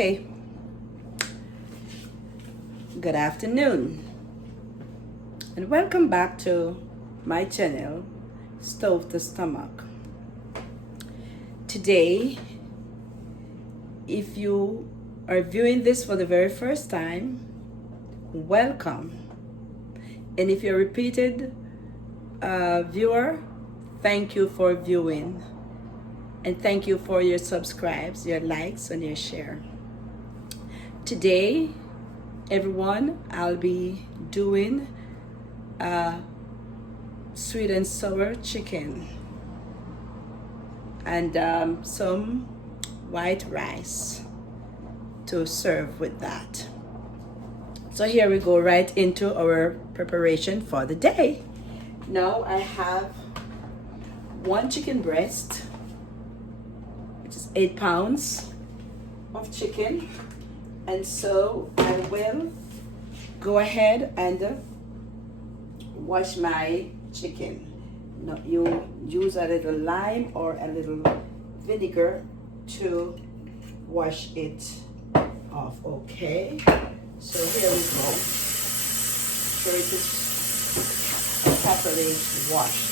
Okay, good afternoon and welcome back to my channel, Stove to Stomach. Today, if you are viewing this for the very first time, welcome. And if you're a repeated viewer, thank you for viewing. And thank you for your subscribes, your likes, and your share. Today, everyone, I'll be doing sweet and sour chicken and some white rice to serve with that. So here we go right into our preparation for the day. Now I have one chicken breast, which is 8 pounds of chicken, and so I will go ahead and wash my chicken. Now you use a little lime or a little vinegar to wash it off. Okay, so here we go. So it is properly washed.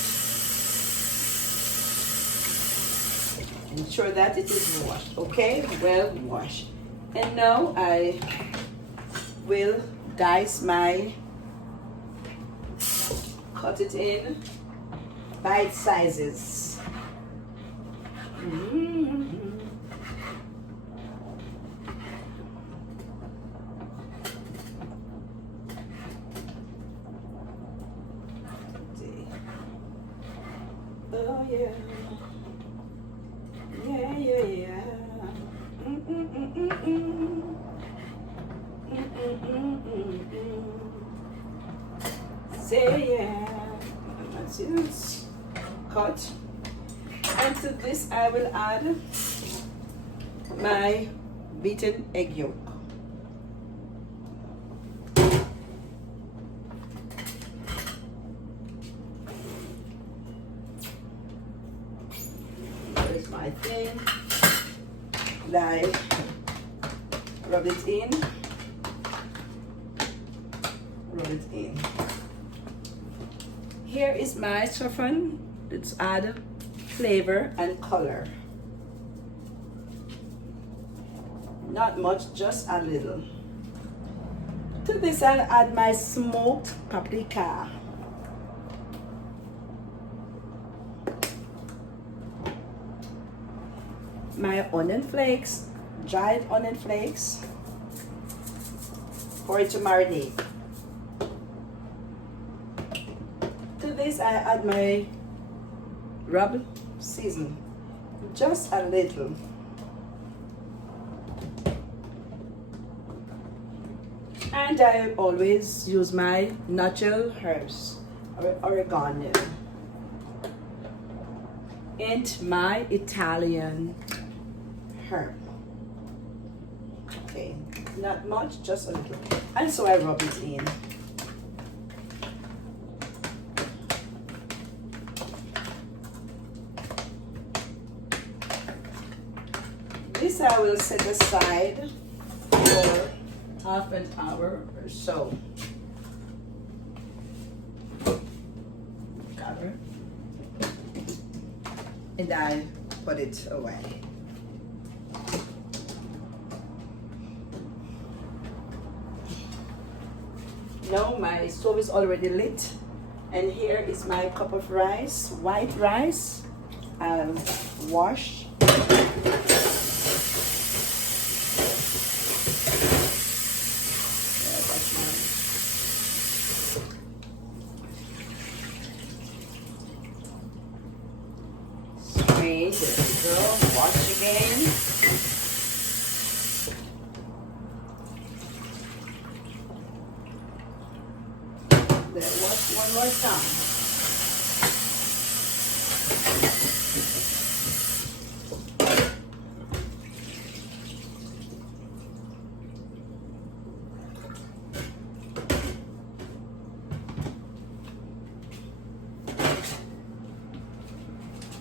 Ensure that it is washed. Okay, well washed. And now I will dice cut it in bite sizes. Oh yeah. Yeah. Say yeah. That's it. Cut. And to this I will add my beaten egg yolk. There's my thing. I rub it in. Rub it in. Here is my saffron. Let's add flavor and color. Not much, just a little. To this I'll add my smoked paprika. My onion flakes, dried onion flakes, for it to marinate. To this I add my rub season, just a little. And I always use my natural herbs, oregano, and my Italian herb. Okay, not much, just a little. And so I rub it in. This I will set aside for half an hour or so. Cover. And I put it away. Now my stove is already lit, and here is my cup of rice, white rice. I'll wash. There we go. Wash again. Then wash one more time.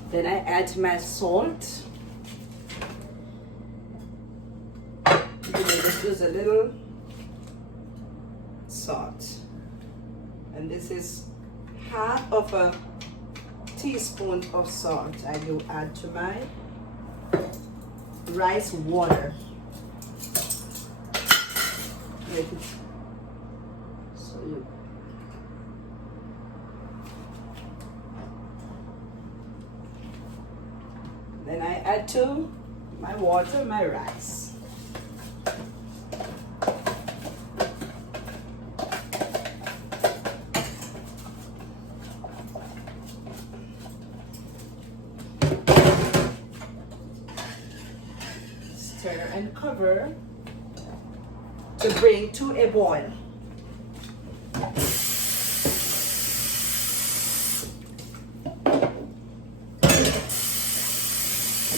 Then I add my salt. use a little salt, and this is half of a teaspoon of salt I do add to my rice water. So then I add to my water my rice. Stir and cover to bring to a boil. I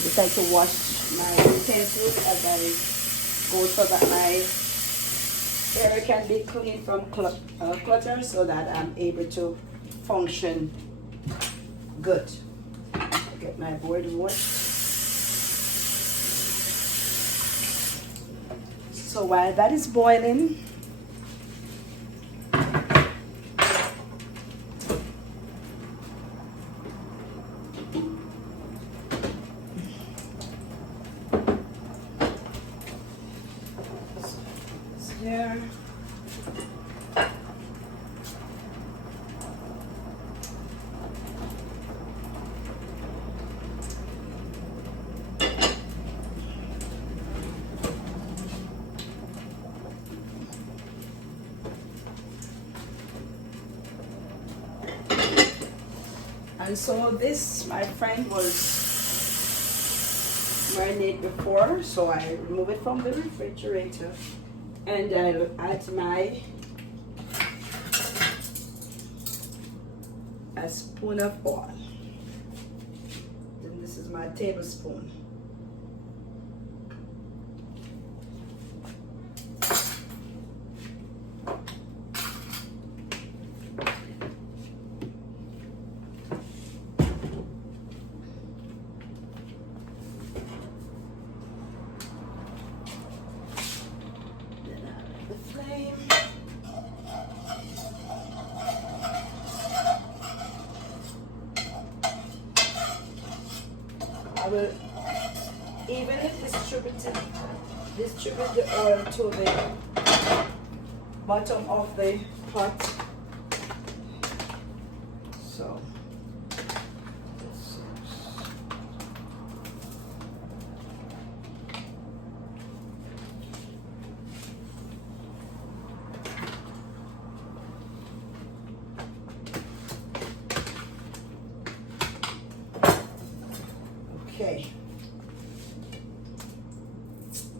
decide to wash my utensils as I go so that my area can be clean from clutter, so that I'm able to function good. Get my board washed. So while that is boiling, here. And so this, my friend, was marinated before, so I remove it from the refrigerator and I'll add a spoon of oil. Then this is my tablespoon. I will evenly distribute the oil to the bottom of the pot. So okay.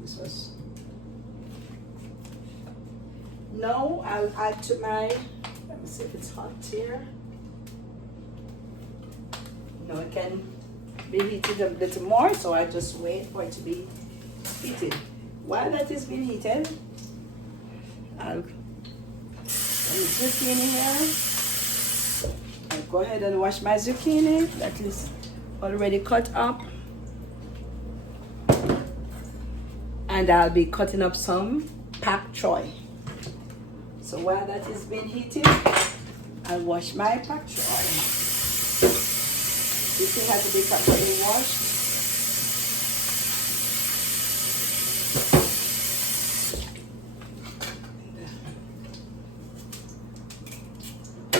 This was. Now I'll add to my, let me see if it's hot here. No, it can be heated a little more, so I just wait for it to be heated. While that is being heated, I'll zucchini here. I'll go ahead and wash my zucchini that is already cut up. And I'll be cutting up some pak choy. So while that is being heated, I'll wash my pak choy. This thing has to be properly washed.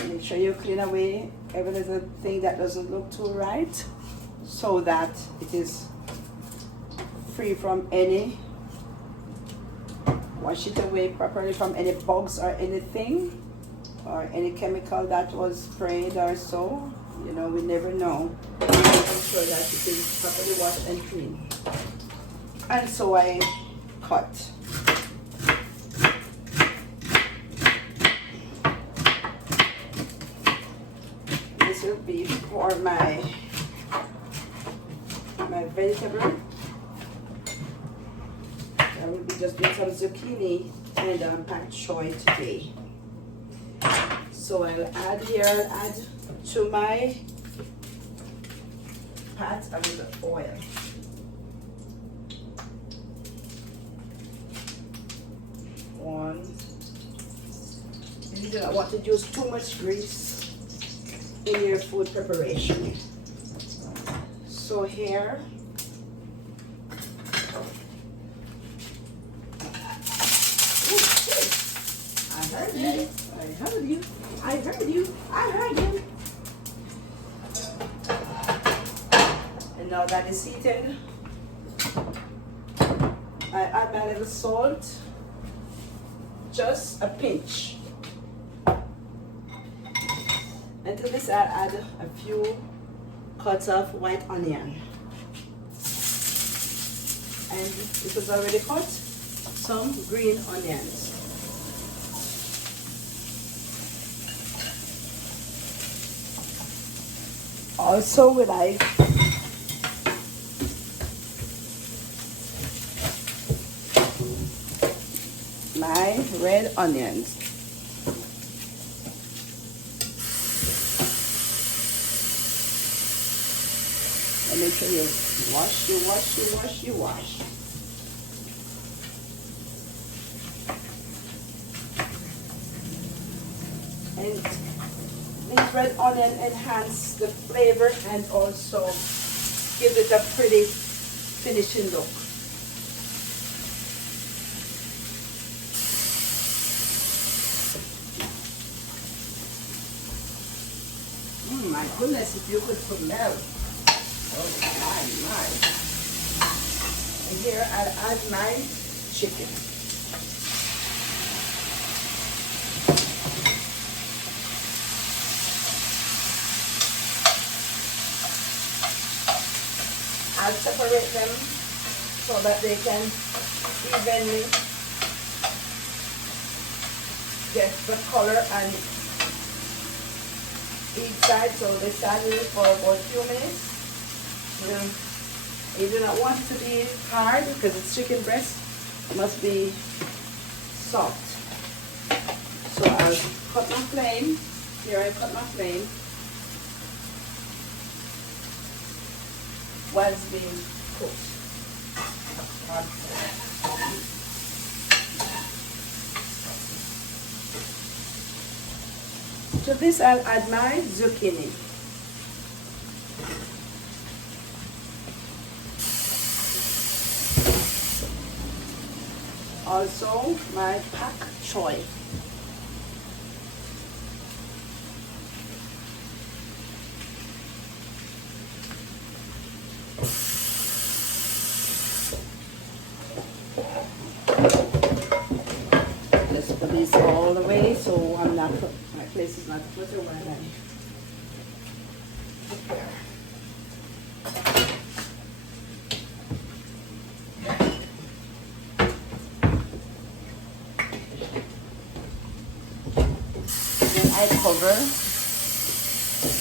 Make sure you clean away every little thing that doesn't look too right, so that it is free from any. Wash it away properly from any bugs or anything, or any chemical that was sprayed or so. You know, we never know. Make sure that it is properly washed and clean. And so I cut. This will be for my vegetable. I will be just doing some zucchini and pak choy today. So I'll add to my pot a little oil. You do not want to use too much grease in your food preparation. So here, I heard you, I heard you, I heard you, I heard you. And now that is heated, I add my little salt, just a pinch. And to this I add a few cuts of white onion. And it was already cut, some green onions. Also will I my red onions. And make sure you wash. And these red onion enhance the flavor and also give it a pretty finishing look. My goodness, if you could smell. Oh my. And here I'll add my chicken. I'll separate them so that they can evenly get the color and each side. So they saute for about a few minutes. You do not want it to be hard because it's chicken breast. It must be soft. So I'll cut my flame. Here I cut my flame while it's being cooked. To this I'll add my zucchini. Also my pak choy. Let's put this all the way so I'm not, my place is not put away when I prepare. I cover,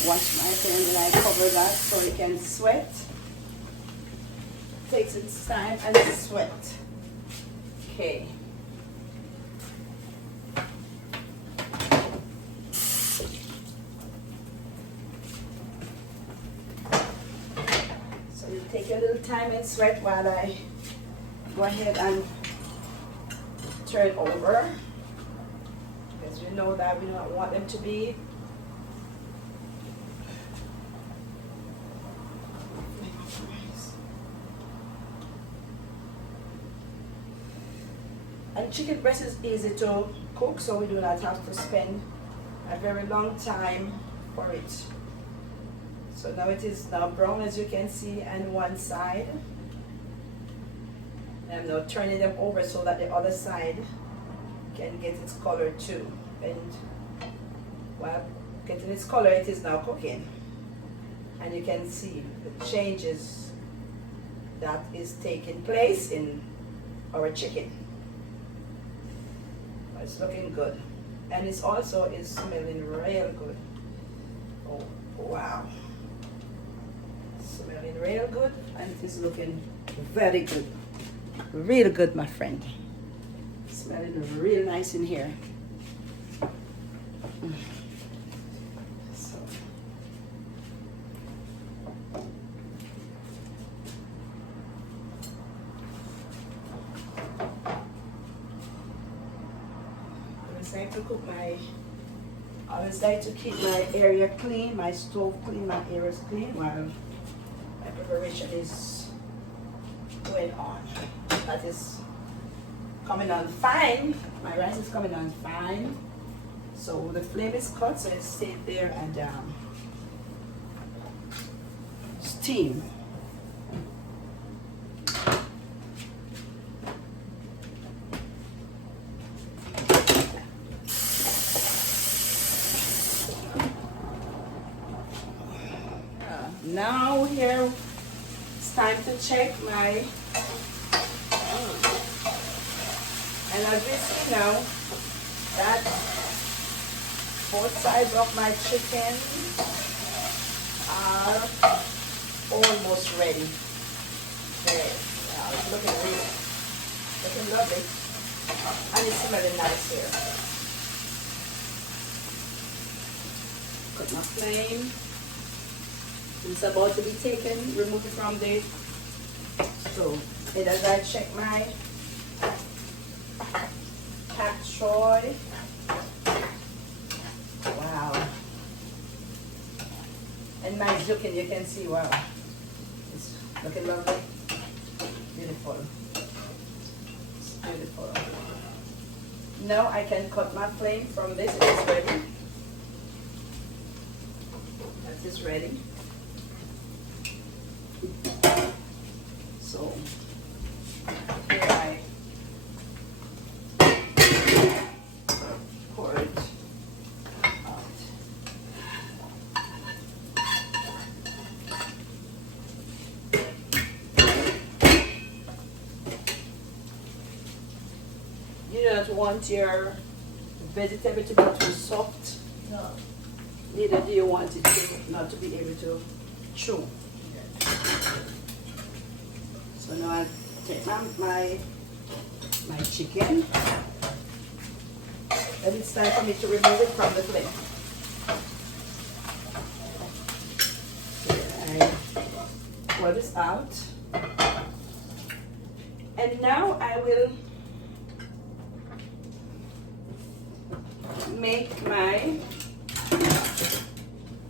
wash my pan and I cover that so it can sweat. Takes its time and sweat. Okay. So you take a little time and sweat while I go ahead and turn over. Because we know that we don't want them to be and chicken breast is easy to cook, so we do not have to spend a very long time for it. So now it is now brown, as you can see, on one side. And I'm now turning them over so that the other side can get its color too. And while getting its color, it is now cooking. And you can see the changes that is taking place in our chicken. It's looking good. And it's also is smelling real good. Oh, wow. Smelling real good, and it is looking very good. Real good, my friend. Smelling real nice in here. So. I'm going to cook my I always like to keep my area clean, my stove clean, my areas clean while my preparation is going on. That is coming on fine. My rice is coming on fine. So the flame is cut, so it stayed there and steam. Now here it's time to check my and as you see now that both sides of my chicken are almost ready. Okay, now it's looking really looking lovely and it's smelling nice here. Cut my flame. It's about to be taken, remove it from the stove. And as I check my pak choy, wow. And my zucchini, you can see, wow. It's looking lovely, beautiful. It's beautiful. Now I can cut my flame from this, it is ready. That is ready. So here I pour it out. You don't want your vegetable to be too soft. No. Neither do you want it to not to be able to chew. So now I take my chicken, and it's time for me to remove it from the flame. So I pour this out, and now I will make my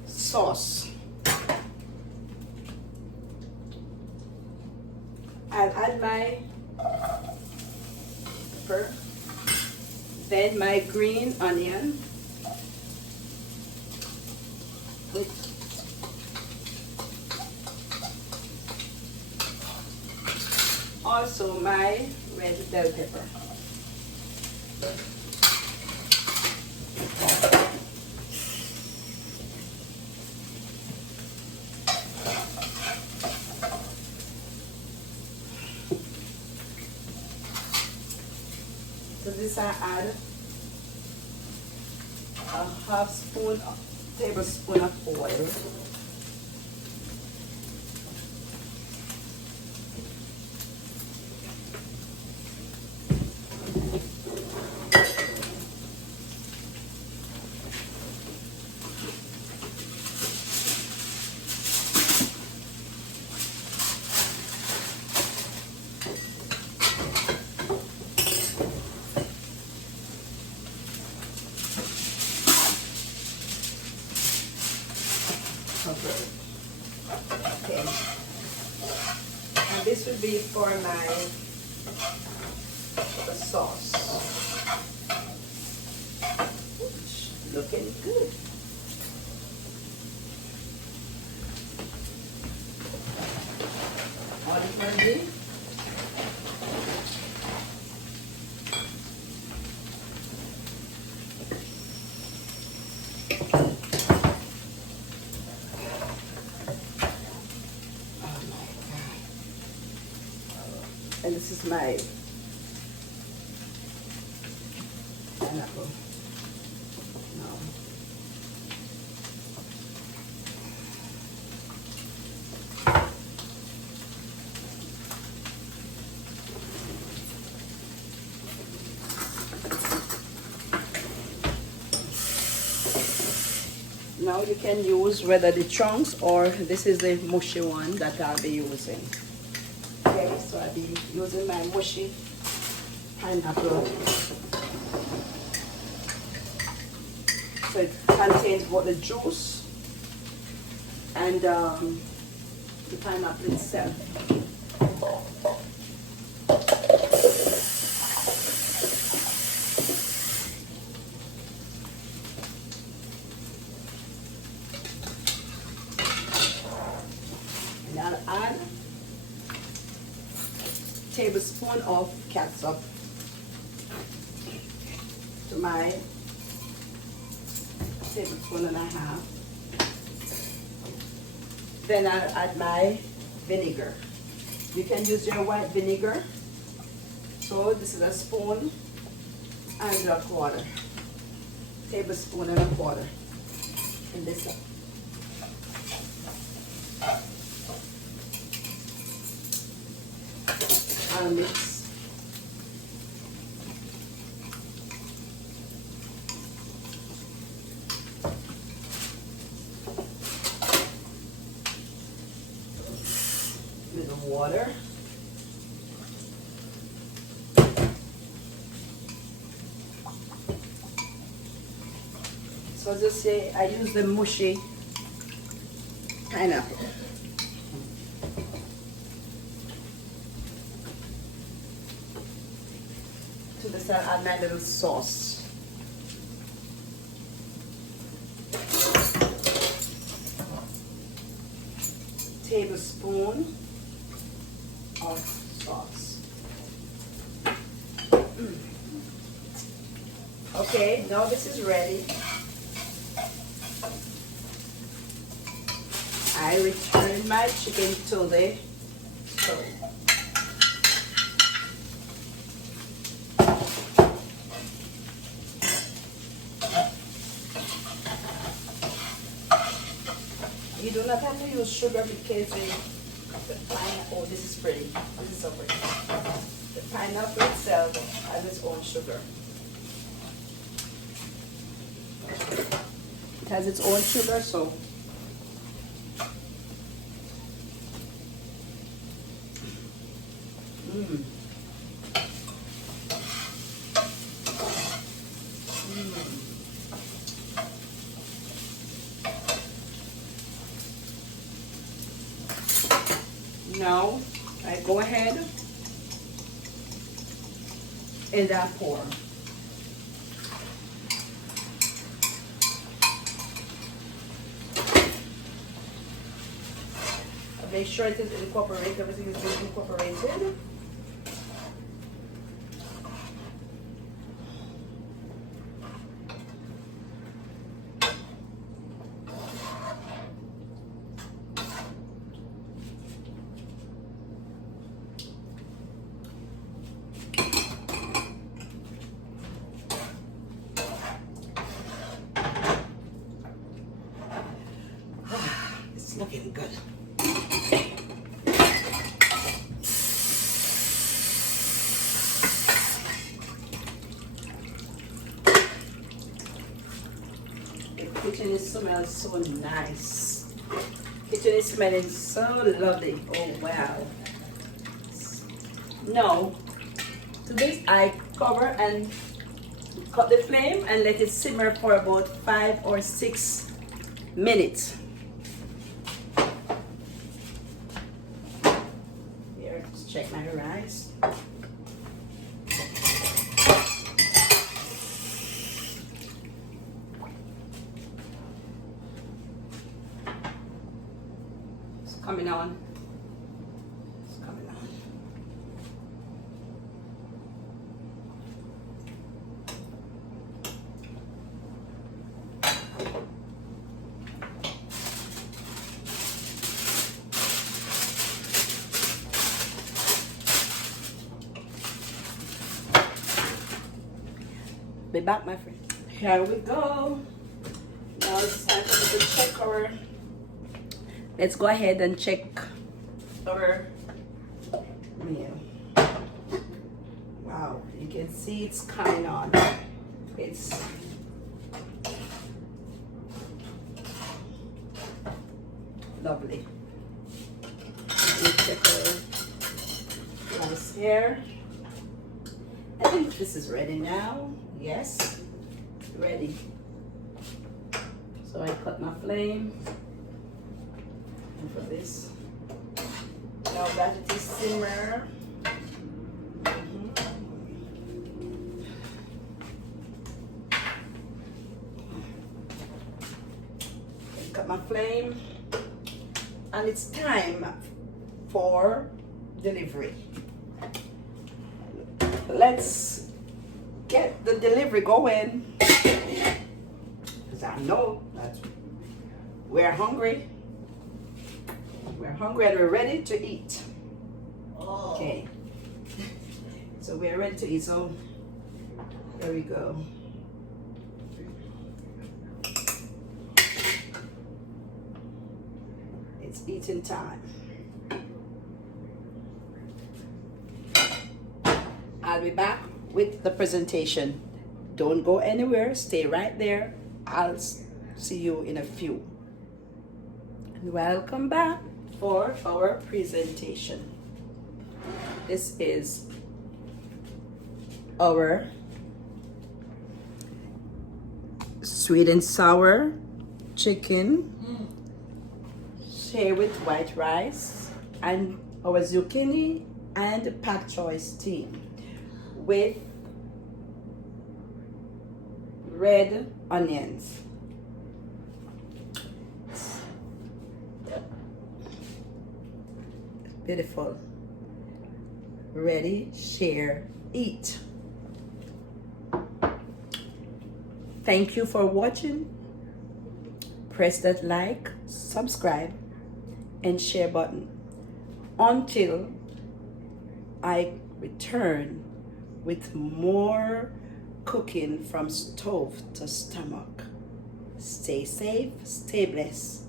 sauce. I'll add my pepper, then my green onion with also my red bell pepper. So this I add a tablespoon of oil. Okay. And this will be for the sauce. Looking good. Olive oil. And this is my pineapple. No. Now you can use whether the chunks or this is the mushy one that I'll be using. Okay, so I'll be using my mushy pineapple. So it contains both the juice and the pineapple itself. And I'll add a tablespoon of catsup to my tablespoon and a half. Then I'll add my vinegar. You can use your white vinegar. So this is a spoon and a quarter. Tablespoon and a quarter. And this up. I'll mix. With the water. So as I say, I use the mushy pineapple. To this I'll add my little sauce. Tablespoon of sauce. Okay, now this is ready. I return my chicken to the stove. You do not have to use sugar because the pineapple, oh, this is pretty. This is so pretty. The pineapple itself has its own sugar. It has its own sugar, so now I go ahead and I pour. Make sure it is incorporated, everything is being incorporated. It's looking good. The kitchen smells so nice. Kitchen is smelling so lovely. Oh wow. Now, to this I cover and cut the flame and let it simmer for about 5 or 6 minutes. Here, just check my rice. It's coming on. It's coming on. Be back, my friend. Here we go. Now it's time for me to check our. Let's go ahead and check our meal. Wow, you can see it's coming on. It's lovely. Let me check our rice here. I think this is ready now. Yes, ready. So I cut my flame. And for this, now that it is simmer. Cut my flame, and it's time for delivery. Let's get the delivery going, because I know that we're hungry. We're hungry and we're ready to eat. Okay. So we're ready to eat. So there we go. It's eating time. I'll be back with the presentation. Don't go anywhere. Stay right there. I'll see you in a few. Welcome back for our presentation. This is our sweet and sour chicken shared with white rice, and our zucchini and pak choy steam with red onions. Beautiful. Ready, share, eat. Thank you for watching. Press that like, subscribe, and share button until I return with more cooking from stove to stomach. Stay safe, stay blessed.